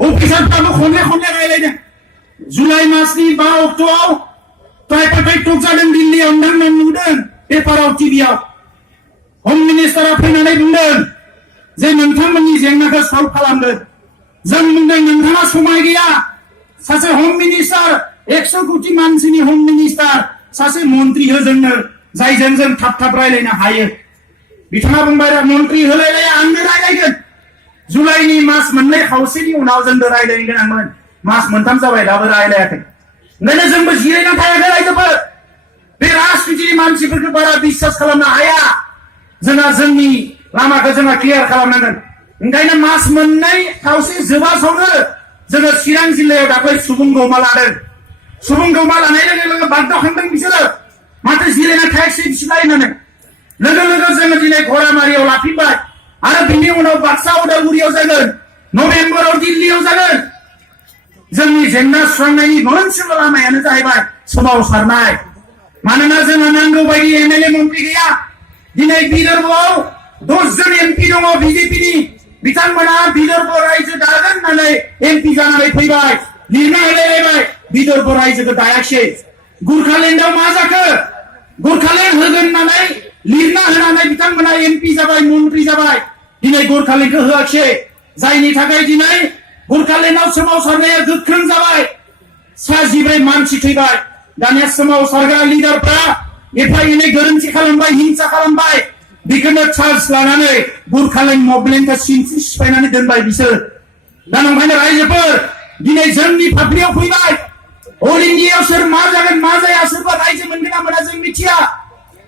अफिसारफ्राबो खनले खनले रायलायदों जुलाइ मासनि 5 अक्ट'आव प्राइभेट टक जादों दिल्लीयाव नों नुदों पेपाराव टिभियाव हम मिनिस्टारा फैनानै बुंदों जे नोंथांमोननि जेंनाखौ सल्भ खालामगोन जों बुंदों नोंथाङा समाय गैया सासे हम मिनिस्टार 100 कोटी मानसिनि हम मिनिस्टार सासे मन्त्रि हो जोंनो जायजों जों थाब रायलायनो हायो बिथाङा बुंबाय मन्त्रि होलायलाय आंनो रायलायगोन जुलाइनि मास मोननै खावसेनि उनाव जोंबो रायलायनो गोनांमोन मास मोनथाम जाबाय दाबो रायलायाखै ओंखायनो जोंबो जिरायना थायाखै रायजोफोर बे राजनितिनि मानसिफोरखौ बारा बिश्वास खालामनो हाया जोंहा जोंनि लामाखौ जोंहा क्लियार खालामनांगोन ओंखायनो मास मोननै खावसे जोबासावनो जोङो चिरां जिल्लायाव दाख्लै सुबुं गौमा लादों सुबुं गौमा लानाय लोगो लोगो बागदावखांदों बिसोरो माथो जिरायना थायाखिसै बिसोरलाय होननानै लोगो लोगो जोङो दिनै घरामारियाव लाफिनबाय आरो बिनि उनाव बाक्सा उदालगुरियाव जागोन नभेम्बराव दिल्लीयाव जागोन जोंनि जेंना सुस्रांनायनि मोनसेल' लामायानो जाहैबाय सोमावसारनाय मानोना जोंहा नांगौ बायदि एमएलए मन्त्रि गैया दिनै विदर्भआव 10 जन एमपि दङ बिजेपिनि बिथांमोना विदर्भ रायजो दागोन होननानै एमपि जानानै फैबाय लिरना होलायलायबाय विदर्भ रायजोखौ दायाखिसै गुरखालेन्डआव मा जाखो गुरखालेन्ड होगोन होननानै लिरना होनानै बिथांमोना एमपि जाबाय मन्त्रि जाबाय दिनै गुरखालेन्डखौ होआखिसै जायनि थाखाय दिनै गुरखालेन्डआव सोमावसारनाया गोख्रों जाबाय 19 मानसि थैबाय दानिया सोमावसारग्रा लिडारफ्रा एफा एनै गोरोन्थि खालामबाय हिंसा खालामबाय बेखौनो चार्ज लानानै गुरखालेन्ड मुभमेन्टखौ सिनस्रि सिफायनानै दोनबाय बिसोर दा नंखायनो रायजोफोर दिनै जोंनि फाफ्लियाव फैबाय अल इन्डियायाव सोर मा जागोन मा जाया सोरबा रायजो मोनगोन ना मोना जों मिथिया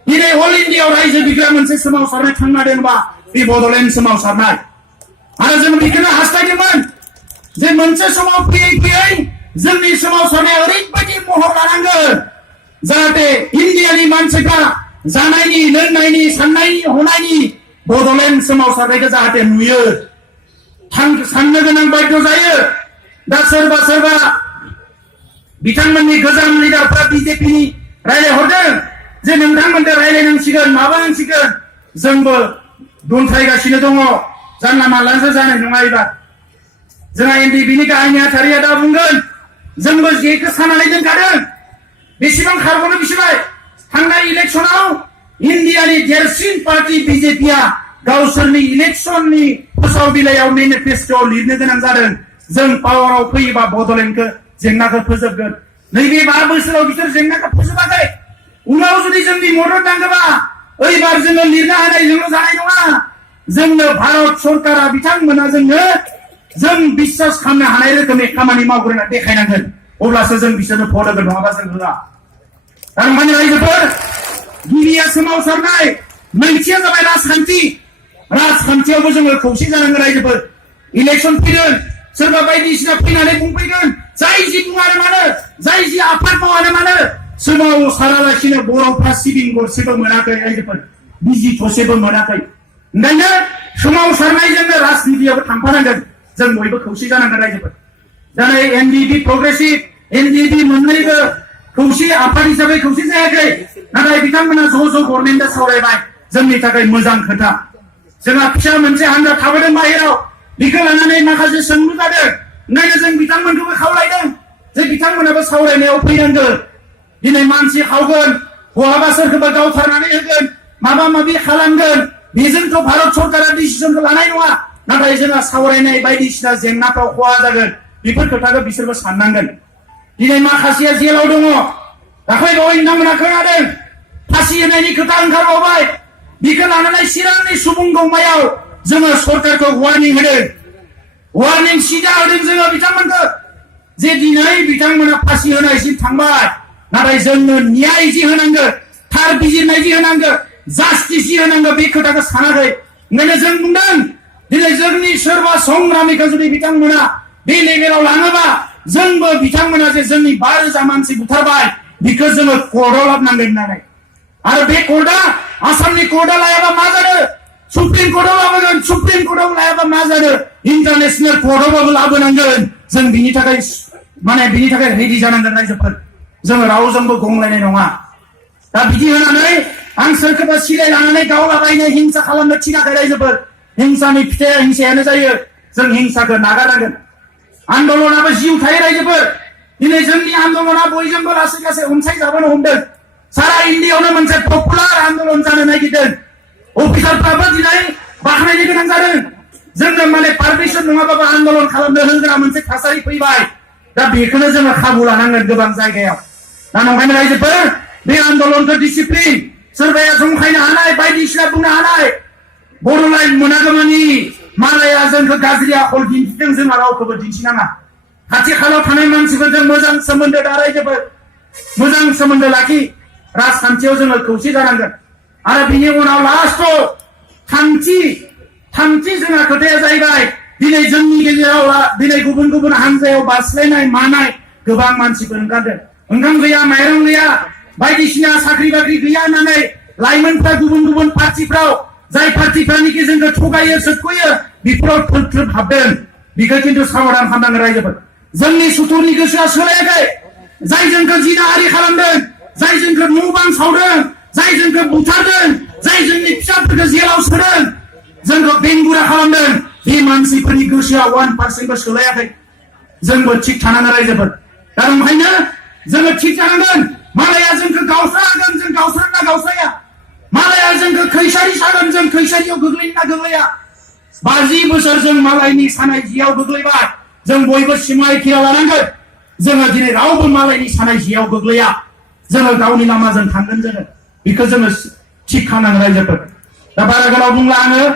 दिनै अल इन्डियायाव रायजो बिग्रा मोनसे सोमावसारनाय थांना दंबा बे बड'लेण्ड सोमावसारनाय आरो जों बेखौनो हास्थायदोंमोन जे मोनसे समाव फैयै जोंनि सोमावसारनाया ओरैबायदि महर लानांगोन जाहाथे इन्डियानि मानसिफ्रा जानायनि लोंनायनि साननायनि हनायनि बड'लेण्ड सोमावसारनायखौ जाहाथे नुयो साननो गोनां बाध्य जायो दा सोरबा बिथांमोननि गोजाम लिडारफ्रा बिजेपिनि रायलायहरदों जे नोंथांमोनजों रायलायनांसिगोन माबानांसिगोन जोंबो दोनथायगासिनो दङ जानला मानलासो जानाय नङा एबार जोंहा एनडिपिनि गाहाय नेहाथारिया दा बुंगोन जोंबो जेखौ सानानै दोनखादों बेसेबां खारग'नो बिसोरलाय थांनाय इलेक्सनाव इन्डियानि देरसिन पार्टी बिजेपिया गावसोरनि इलेक्सननि फोसाव बिलाइयाव मेनिफेस्ट'आव लिरनो गोनां जादों जों पावाराव फैयोबा बड'लेण्डखौ जेंनाखौ फोजोबगोन नैबे 5 बोसोराव बिसोर जेंनाखौ फोजोबाखै उनाव जुदि जोंनि मदद नांगौबा ओइबार जोङो लिरनो हानायजोंल' जानाय नङा जोंनो भारत सरकारा बिथांमोना जों बिश्वास खालामनो हानाय रोखोमनि खामानि मावग्रोना देखायनांगोन अब्लासो जों बिसोरनो भट होगोन नङाबा जों होआ थारमाने रायजोफोर गिबिया सोमावसारनाय नैथिया जाबाय राजखान्थियावबो जोङो खौसे जानांगोन रायजोफोर इलेक्सन फैगोन सोरबा बायदिसिना फैनानै बुंफैगोन जाय जि बुङानो मानो जाय जि आफाद मावानो मानो सोमावसारालासिनो बर'फ्रा सिबिं गरसेबो मोनाखै रायजोफोर बिजि थसेबो मोनाखै ओंखायनो सोमावसारनायजोंनो राजनितियावबो थांफानांगोन जों बयबो खौसे जानांगोन रायजोफोर दिनै एनडिपि प्रग्रेसिभ एनडिपि मोननैबो खौसे आफाद हिसाबै खौसे जायाखै नाथाय बिथांमोना ज' गभर्नमेन्टआ सावरायबाय जोंनि थाखाय मोजां खोथा जोंहा फिसा मोनसे हानजा थाबोदों बाहेराव बेखौ लानानै माखासे सोंलु जादों ओंखायनो जों बिथांमोनखौबो खावलायदों जे बिथांमोनाबो सावरायनायाव फैनांगोन दिनै मानसि खावगोन बहाबा सोरखौबा गावथारनानै होगोन माबा माबि खालामगोन बेजोंथ' भारत सरकारा डिसिसनखौ लानाय नङा नाथाय जोंहा सावरायनाय बायदिसिना जेंनाफ्राव खहा जागोन बेफोर खोथाखौ बिसोरबो साननांगोन दिनै माखासेया जेलाव दङ दाख्लै बावै नोंथांमोना खोनादों फासि होनायनि खोथा ओंखारबावबाय बेखौ लानानै चिरांनि सुबुं गौमायाव जोङो सरकारखौ वार्निं होदों वार्निं सिदा होदों जोङो बिथांमोनखौ जे दिनै बिथांमोना फासि होनायसिम थांबाय नाथाय जोंनो न्याय जि होनांगौ थार बिजिरनाय जि होनांगौ जास्टिस जि होनांगौ बे खोथाखौ सानाखै ओंखायनो जों बुंदों दिनै जोंनि सोरबा संग्रामिखौ जुदि बिथांमोना बे लेभेलाव लाङोबा जोंबो बिथांमोना जे जोंनि 5,000 मानसि बुथारबाय बेखौ जोङो कर्टआव लाबोनांगोन होननानै आरो बे कर्टआ आसामनि कर्टआ लायाबा मा जादों सुप्रिम कर्टआव लाबोगोन सुप्रिम कर्टआव लायाबा मा जादों इन्टारनेशनेल कर्टआवबाबो लाबोनांगोन जों बिनि थाखाय रेडि जानांगोन रायजोफोर जोङो रावजोंबो गंलायनाय नङा दा बिदि होनानै आं सोरखौबा सिलाय लानानै गावलाबायनो हिंसा खालामनो थिनाखै रायजोफोर हिंसानि फिथाइया हिंसायानो जायो जों हिंसाखौ नागारनांगोन आन्दलनाबो जिउ थायो रायजोफोर दिनै जोंनि आन्दलना बयजोंबो लासै लासै अनसायजाबोनो हमदों सारा इन्डियायावनो मोनसे पपुलार आन्दलन जानो नागिरदों अफिसारफ्राबो दिनै बाख्नायनो गोनां जादों जोंनो माने पारमिसन नङाबाबो आन्दलन खालामनो होग्रा मोनसे थासारि फैबाय दा बेखौनो जोङो खाबु लानांगोन गोबां जायगायाव दा नंखायनो रायजोफोर बे आन्दलनखौ डिसिप्लिन सोरबाया जंखायनो हानाय बायदिसिना बुंनो हानाय बड'लेण्ड मोनागौमानि मालाया जोंखौ गाज्रि आखल दिन्थिदों जोंहा रावखौबो दिन्थिनाङा खाथि खालायाव थानाय मानसिफोरजों मोजां सोमोन्दो दा रायजोफोर मोजां सोमोन्दो लाखि राजखान्थियाव जोङो खौसे जानांगोन आरो बिनि उनाव लास्टआव थामथि जोंहा खोथाया जाहैबाय दिनै जोंनि गेजेराव दिनै गुबुन गुबुन हानजायाव बारस्लायनाय मानाय गोबां मानसिफोर ओंखारदों ओंखाम गैया माइरं गैया बायदिसिना साख्रि बाख्रि गैया होननानै लाइमोनफ्रा गुबुन गुबुन पार्टिफ्राव जाय पार्टिफ्रानिखि जोंखौ थगायो सोबख'यो बेफोराव थ्रोब हाबदों बेखौ खिन्थु साबधान खालामनांगोन रायजोफोर जोंनि सुथुरनि गोसोआ सोलायाखै जाय जोंखौ जिनाहारि खालामदों जाय जोंखौ न' बां सावदों जाय जोंखौ बुथारदों जाय जोंनि फिसाफोरखौ जेलाव सोदों जोंखौ बेंगुरा खालामदों बे मानसिफोरनि गोसोआ 1%बो सोलायाखै जोंबो थिग थानांगोन रायजोफोर दा ओंखायनो जोङो थिग जानांगोन मालाया जोंखौ गावस्रागोन जों गावस्राना गावस्राया मालाया जोंखौ खैसारि सागोन जों खैसारियाव गोग्लैना गोग्लैया 50 बोसोर जों मालायनि सानाय जियाव गोग्लैबाय जों बयबो सिमायखिरा लानांगोन जोङो दिनै रावबो मालायनि सानाय जियाव गोग्लैया जोङो गावनि लामाजों थांगोन जोङो बेखौ जोङो थिग खालामनांगोन रायजोफोर दा बारा गोलाव बुंला आङो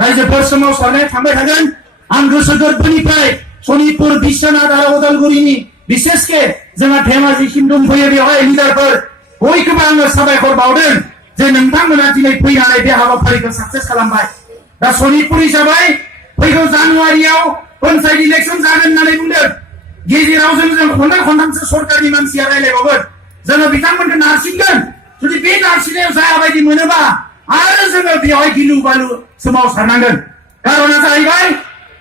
रायजोफोर सोमावसारनाया थांबाय थागोन आं गोसो गोरबोनिफ्राय सनितपुर बिश्वनाथ आरो उदालगुरिनि बिसेसके जोंहा धेमाजिसिम दंफैयो बेवहाय लिडारफोर बयखौबो आङो साबायखर बावदों जे नोंथांमोना दिनै फैनानै बे हाबाफारिखौ साक्सेस खालामबाय दा सनितपुर हिसाबै फैगौ जानुवारियाव पन्चायत इलेक्सन जागोन होननानै बुंदों गेजेराव जों खनथामसो सरकारनि मानसिया रायलायबावगोन जोङो बिथांमोनखौ नारसिनगोन जुदि बे नारसिननायाव जायाबायदि मोनोबा आरो जोङो बेवहाय गिलु बालु सोमावसारनांगोन कारना जाहैबाय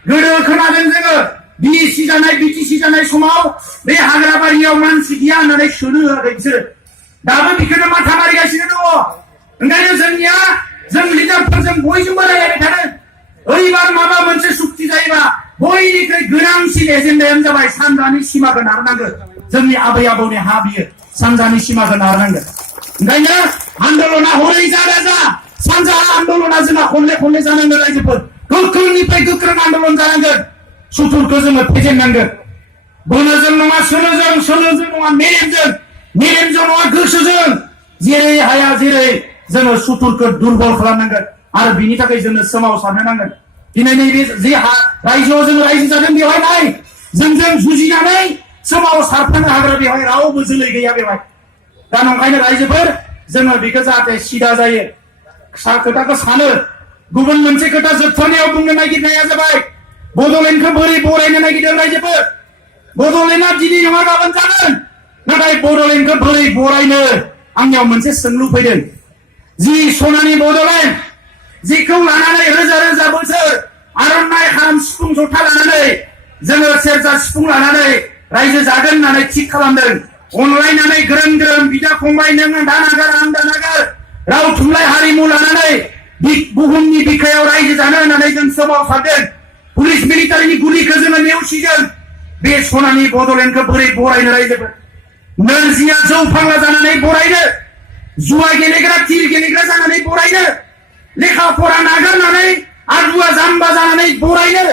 गोदो खोनादों जोङो बिएसि जानाय बिटिसि जानाय समाव बे हाग्राबारियाव मानसि गैया होननानै सोनो होआखै बिसोरो दाबो बेखौनो माथा मारिगासिनो दङ ओंखायनो जोंनिया जों लिडारफोरजों बयजोंबो रायलायबाय थादों ओइबार माबा मोनसे सुक्ति जायोबा बयनिख्रुइ गोनांसिन एजेन्डायानो जाबाय सानजानि सिमाखौ नारनांगोन जोंनि आबै आबौनि हा बियो सानजानि सिमाखौ नारनांगोन ओंखायनो आन्दलना हरै जा सानजा आन्दलना जोंहा खनले जानांगोन रायजोफोर गोख्रोंनिफ्राय गोख्रों आन्दलन जानांगोन सुथुरखौ जोङो फेजेननांगोन बोलोजों नङा सोलोजों नङा मेलेमजों नङा गोसोजों जेरै हाया जेरै जोङो सुथुरखौ दुर्बल खालामनांगोन आरो बिनि थाखाय जोङो सोमावसारनो नांगोन दिनै नैबे जे रायजोआव जों रायजो जादों बेवहाय नाय जोंजों जुजिनानै सोमावसारफानो हाग्रा बेवहाय रावबो जोलै गैया बेवहाय दा नंखायनो रायजोफोर जोङो बेखौ जाहाथे सिदा जायो खोथाखौ सानो गुबुन मोनसे खोथा जोबथारनायाव बुंनो नागिरनाया जाबाय बड'लेण्डखौ बोरै बरायनो नागिरदों रायजोफोर बड'लेण्डआ दिनै नङा गाबोन जागोन नाथाय बड'लेण्डखौ बोरै बरायनो आंनियाव मोनसे सोंलु फैदों जि सनानि बड'लेण्ड जिखौ लानानै रोजा बोसोर आर'नाइ खाम सिफुं जथा लानानै जोङो सेरजा सिफुं लानानै रायजो जागोन होननानै थिग खालामदों अनलायनानै ग्रोम बिदा फंबाय नों दानागार आं दानागार राव थुनलाइ हारिमु लानानै बुहुमनि बिखायाव रायजो जानो होननानै जों सोमावसारदों पुलिस मिलिटारिनि गुलिखौ जोङो नेवसिगोन बे सनानि बड'लेण्डखौ बोरै बरायनो रायजोफोर नोरजिया जौ फाग्ला जानानै बरायनो जुवा गेलेग्रा थिर गेलेग्रा जानानै बरायनो लेखा फरा नागारनानै आदुवा जाम्बा जानानै बरायनो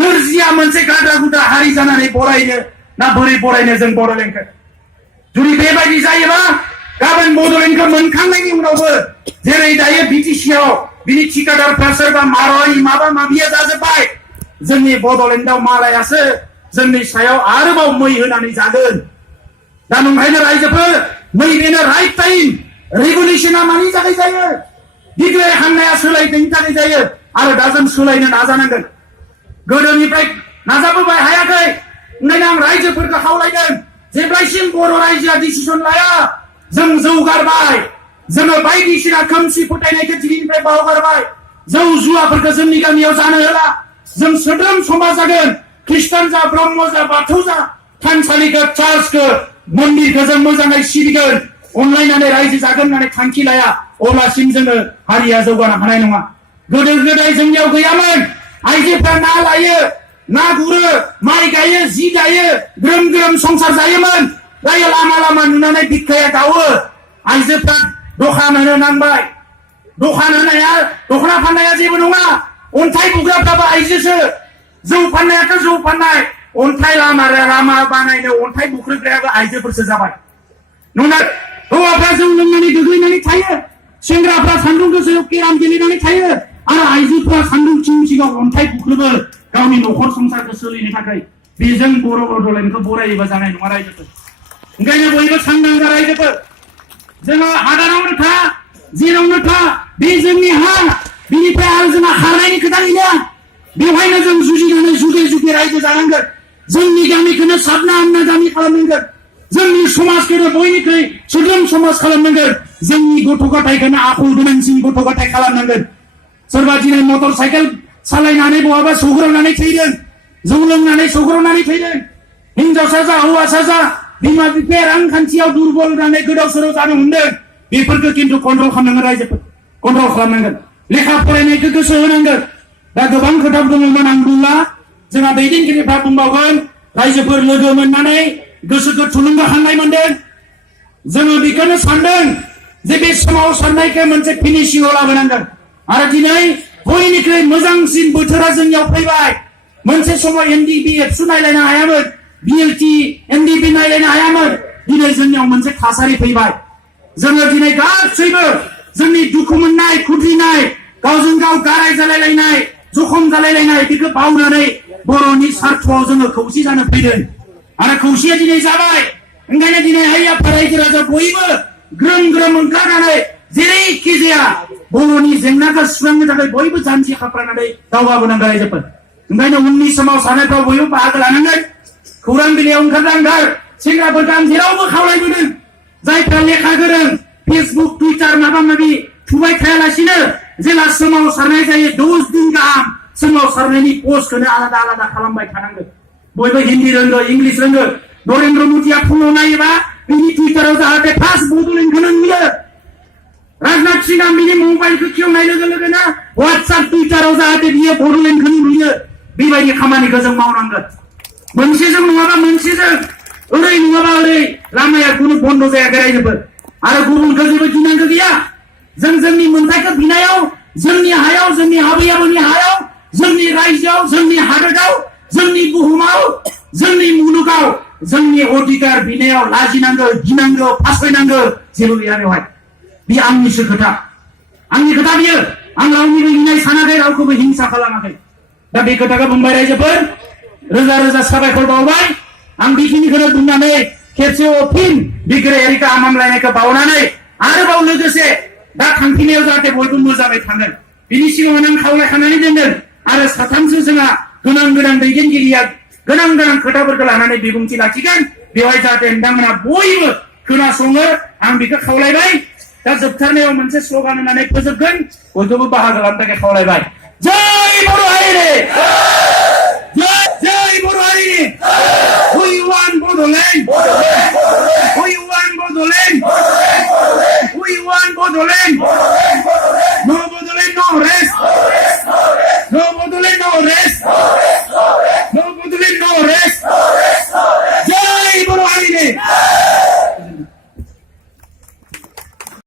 नोरजिया मोनसे गाद्रा गुद्रा हारि जानानै बरायनो ना बोरै बरायनो जों बड'लेण्डखौ जुदि बेबायदि जायोबा गाबोन बड'लेण्डखौ मोनखांनायनि उनावबो जेरै दायो बिटिसिआव बिनि ठिकादारफ्रा सोरबा मार'वारि माबा माबिया जाजोब्बाय जोंनि बड'लेण्डआव मालायासो जोंनि सायाव आरोबाव मै होनानै जागोन दा नंखायनो रायजोफोर नैबेनो राइट टाइम रेगुलेसना मानि थाखाय जायो डिक्लेयार खालामनाया सोलायनायनि थाखाय जायो आरो दा जों सोलायनो नाजानांगोन गोदोनिफ्राय नाजाबोबाय हायाखै ओंखायनो आं रायजोफोरखौ खावलायदों जेब्लासिम बर' रायजोआ डिसिसन लाया जों जौगारबाय जोङो बायदिसिना खोमसि फोथायनायखौ दिनैनिफ्राय बावगारबाय जौ जुवाफोरखौ जोंनि गामियाव जानो होला जों सोद्रोम समाज जागोन ख्रिस्टान जा ब्रह्म जा बाथौ जा थानसालिखौ चार्चखौ मन्दिरखौ जों मोजाङै सिबिगोन अनलायनानै रायजो जागोन होननानै थांखि लाया अब्लासिम जोङो हारिया जौगानो हानाय नङा गोदो गोदाय जोंनियाव गैयामोन आइजोफ्रा ना लायो ना गुरो माइ गायो जि दायो ग्रोम ग्रोम संसार जायोमोन दायो लामा लामा नुनानै भिक्षाया गावो आइजोफ्रा दखान होनो नांबाय दखान होनाया दखना फाननाया जेबो नङा अन्थाइ बुग्राफ्राबो आइजोसो जौ फाननायाथ' जौ फाननाय अन्थाइ लामा बानायनो अन्थाइ बुख्रुबग्रायाबो आइजोफोरसो जाबाय नङा हौवाफ्रा जौ लोंनानै गोग्लैनानै थायो सेंग्राफ्रा सान्दुं गोसायाव केराम गेलेनानै थायो आरो आइजोफ्रा सान्दुं थिं सिङाव अन्थाइ बुख्रुबो गावनि न'खर संसारखौ सोलिनो थाखाय बेजों बर' बड'लेण्डखौ बरायोबा जानाय नङा रायजोफोर ओंखायनो बयबो सांग्रां जा रायजोफोर जोङो हादानावनो था जेरावनो था बे जोंनि हा बिनिफ्राय आरो जोंहा खारनायनि खोथा गैया बेवहायनो जों जुजिनानै जुगे जुगे रायजो जानांगोन जोंनि गामिखौनो साबना हामना गामि खालामनांगोन जोंनि समाजखौनो बयनिख्रुइ सोद्रोम समाज खालामनांगोन जोंनि गथ' गथायखौनो आखल गोनांसिन गथ' गथाय खालामनांगोन सोरबा दिनै मटर साइकेल सालायनानै बहाबा सौग्रावनानै थैदों जौ लोंनानै सौग्रावनानै थैदों हिनजावसा जा हौवासा जा बिमा बिफाया रांखान्थियाव दुर्बल जानानै गोदाव सोराव जानो हमदों बेफोरखौ खिन्थु कन्ट्रल खालामनांगोन रायजोफोर कन्ट्रल खालामनांगोन लेखा फरायनायखौ गोसो होनांगोन दा गोबां खोथा दङमोन आं बुंला जोंहा दैदेनगिरिफ्रा बुंबावगोन रायजोफोर लोगो मोननानै गोसोखौ थुलुंगाखांनाय मोनदों जोङो बेखौनो सानदों जे बे सोमावसारनायखौ मोनसे फिनिशिंआव लाबोनांगोन आरो दिनै बयनिख्रुइ मोजांसिन बोथोरा जोंनियाव फैबाय मोनसे समाव एनडिपि एबसु नायलायनो हायामोन बिएलटि एनडिपि नायलायनो हायामोन दिनै जोंनियाव मोनसे थासारि फैबाय जोङो दिनै गासैबो जोंनि दुखु मोननाय खुद्रिनाय गावजों गाव गाराय जालायलायनाय जखम जालायलायनाय बेखौ बावनानै बर'नि सार्थ'आव जोङो खौसे जानो फैदों आरो खौसेया दिनै जाबाय ओंखायनो दिनै आइयाफोर रायजो राजा बयबो ग्रोम ग्रोम ओंखारनानै जेरैखि जाया बर'नि जेंनाखौ सुस्रांनो थाखाय बयबो जानजि खाफ्रानानै दावगाबोनांगोन रायजोफोर ओंखायनो उननि समाव साननायफ्राव बयबो बाहागो लानांगोन खौरां बिलाइयाव ओंखारनांगोन सेंग्राफोरखौ आं जेरावबो खावलायबोदों जायफ्रा लेखा गोरों फेसबुक टुइटार माबा माबि थुबाय थायालासिनो जेला सोमावसारनाय जायो 10 दिन गाहाम सोमावसारनायनि पस्टखौनो आलादा आलादा खालामबाय थानांगोन बयबो हिन्दी रोंगो इंलिस रोंगो नरेन्द्र मदिया फुङाव नायोबा बिनि टुइटाराव जाहाथे फार्स्ट बड'लेण्डखौनो नुयो राजनाथ सिंह बिनि मबाइलखौ खेवनाय लोगो लोगोनो वाट्सएप टुइटाराव जाहाथे बियो बड'लेण्डखौनो नुयो बेबायदि खामानिखौ जों मावनांगोन मोनसेजों नङाबा मोनसेजों ओरै नङाबा ओरै लामाया खुनु बन्द जायाखै रायजोफोर आरो गुबुनखौ जेबो गिनांगौ गैया जों जोंनि मोन्थाइखौ बिनायाव जोंनि हायाव जोंनि आबै आबौनि हायाव जोंनि रायजोआव जोंनि हादोराव जोंनि बुहुमाव जोंनि मुलुगाव जोंनि अधिकार बिनायाव लाजिनांगौ गिनांगौ फासयनांगौ जेबो गैया बेवहाय बे आंनिसो खोथा आंनि खोथा बियो आं रावनिबो गिनाय सानाखै रावखौबो हिंसा खालामाखै दा बे खोथाखौ बुंबाय रायजोफोर रोजा रोजा साबायखर बावबाय आं बेखिनिखौनो बुंनानै खेबसेयाव फिन बिग्रायारिखौ हामलायनायखौ बावनानै आरोबाव लोगोसे दा थांफिनायाव जाहाथे बयबो मोजाङै थाङो बिनि सिगाङावनो आं खावलायखानानै दोनदों आरो साथामसो जोंहा गोनां दैदेनगिरिया गोनां खोथाफोरखौ लानानै बिबुंथि लाखिगोन बेवहाय जाहाथे नोंथांमोना बयबो खोनासङो आं बेखौ खावलायबाय दा जोबथारनायाव मोनसे स्ल'गान होनानै फोजोबगोन बयखौबो बाहागो लानो थाखाय खावलायबाय जय बर' हारि जय बर' हारि We want Bodoland We want Bodoland We want Bodoland